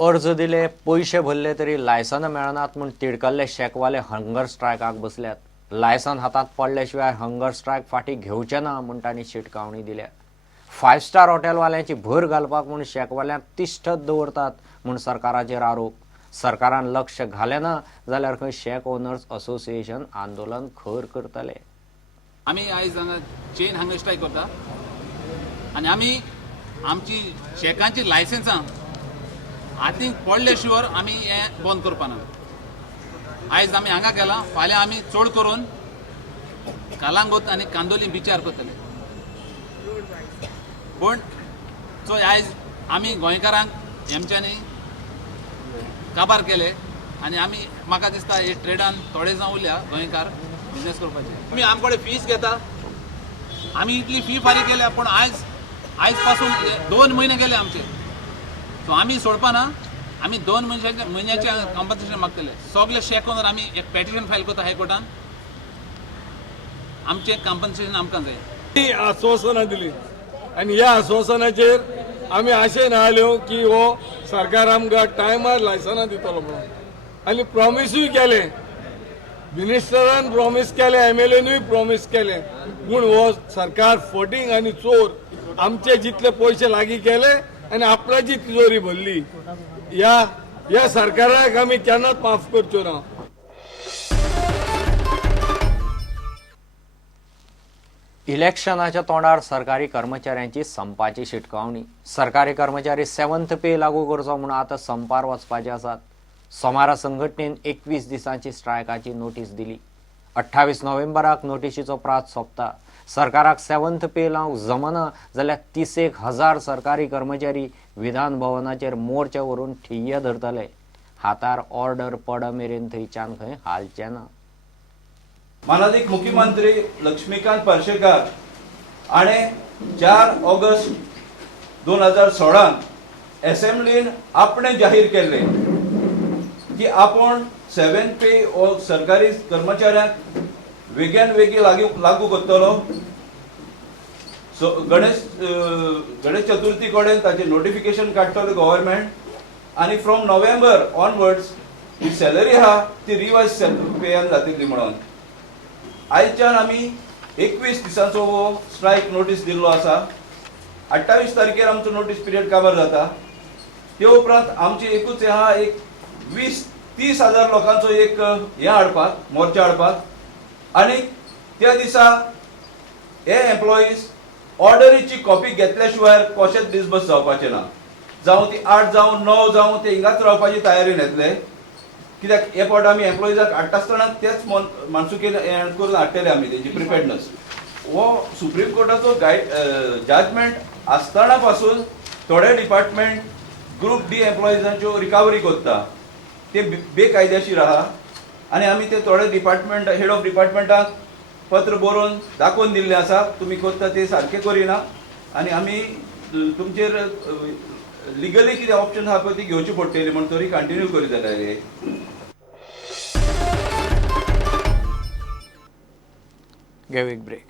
अर्ज दिले, पैसे भरले तरी लायसन मेळनात म्हूण तिडकल्ले शेकवाले हंगर स्ट्रायकाक बसल्यात. लायसन हातात पडल्याशिवाय हंगर स्ट्रायक फाटी घेवचे ना म्हूण तांणी शिटकावणी दिल्या. 5 स्टार हॉटेलवाल्यांची भर घालपाक म्हूण शेकवाल्यांक तिश्ठत दवरतात म्हूण सरकाराचेर आरोप. सरकारान लक्ष घालेना जाल्यार खंय शेक ओनर्स असोसिएशन आंदोलन खर करतले. आमी आयज हांगा चेन हंगर स्ट्रायक करता आनी आमी आमची शेकांची लायसन्सां हातीक पडले शिवाय आमी हें बंद करपाना. आयज आमी हांगा केलां, फाल्यां आमी चड करून कलांगूट आनी कांदोली बिचार करतले. पूण सो आयज आमी गोंयकारांक हेमच्यांनी काबार केले आनी आमी म्हाका दिसता हे ट्रेडान थोडे जावं उरल्या गोंयकार बिझनेस करपाचे. तुमी आमचे कडेन फीज घेता, आमी इतली फी फारीक केल्या पूण आयज पासून 2 म्हयने गेले आमचे. सो आमी सोडपाना, आमी 2 म्हयन्याचे कॉम्पन्सेशन मागतले. सगळे शेक ओनर आमी एक पेटिशन फायल करता हायकोर्टान, आमचे कॉम्पन्सेशन आमकां जाय. ती आश्वासनां दिली आनी ह्या आश्वासनाचेर आमी आशेन आयल्यो की हो सरकार आमकां टायमार लायसनां दितलो म्हणून आनी प्रॉमिसूय केले. मिनिस्टरान प्रॉमीस केले, MLAनूय प्रॉमीस केले, पूण हो सरकार फटींग आनी चोर आमचे जितले पयशे लागीं केले आनी आपल्याची तिजोरी भरली. ह्या सरकाराक आमी केन्नाच माफ करच्यो ना. इलेक्शनाच्या तोंडार सरकारी कर्मचाऱ्यांची संपाची शिटकावणी. सरकारी कर्मचारी 7th पे लागू करचो म्हूण आतां संपार वचपाचे आसात. सोमारा संघटनेन 21 दिसांची स्ट्रायकाची नोटीस दिली. 28 नोव्हेंबराक नोटीशीचो प्रात सोंपता. सरकाराक 7th पे लावंक जमना जाल्यार 30,000 सरकारी कर्मचारी विधान भवनाचेर मोर्चा व्हरून ठिय्या धरतले. हातार ऑर्डर पड मेरेन थंयच्यान खंय हालचे ना. माननीय मुख्यमंत्री लक्ष्मीकांत पार्सेकार हाणें 4 ऑगस्ट 2016 असेंब्लीन आपणे जाहीर केले की आपण 7th पे हो सरकारी कर्मचाऱ्यांक वेगळ्यान वेगळी लागू करतलो. गणेश चतुर्थी कडेन ताचे नोटिफिकेशन काडटलो गव्हर्नमेंट आनी from November onwards he salary आहा ती रिवायज पेयान जातली म्हणून. आयच्यान आमी 21 दिसांचो हो स्ट्रायक नोटीस दिल्लो आसा. 28 तारखेर आमचो नोटीस पिरियड काबार जाता. ते उपरांत आमची एकूच आहा एक 20-30 हजार लोकांचो एक हें हाडपाक, मोर्चा हाडपाक आनी त्या दिसा हे एम्प्लॉईज ऑर्डरीची कॉपी घेतल्या शिवाय कशेंच डिसबस जावपाचे ना. जावं ती 8 जावं 9 जावं ते हिंगाच रावपाची तयारीन येतले. कित्याक हे फावट आमी एम्प्लॉईजाक हाडटा आसतना तेच मानसुकेन करून हाडटले आमी तेजी प्रिपेर्डनेस. हो सुप्रीम कोर्टाचो जजमेंट आसतना पासून थोडे डिपार्टमेंट ग्रुप डी एम्प्लॉईजांच्यो रिकवरी करता ते बेकायदेशीर आहा आनी आमी ते थोडे डिपार्टमेंट हेड ऑफ डिपार्टमेंटाक पत्र बरोवन दाखोवन दिल्लें आसा. तुमी करता ते सारके करिना आनी आमी तुमचेर लिगली कितें ऑप्शन आहा पळय ती घेवची पडटली म्हण तरी कंटिन्यू करीत जाल्यार. घेव एक ब्रेक.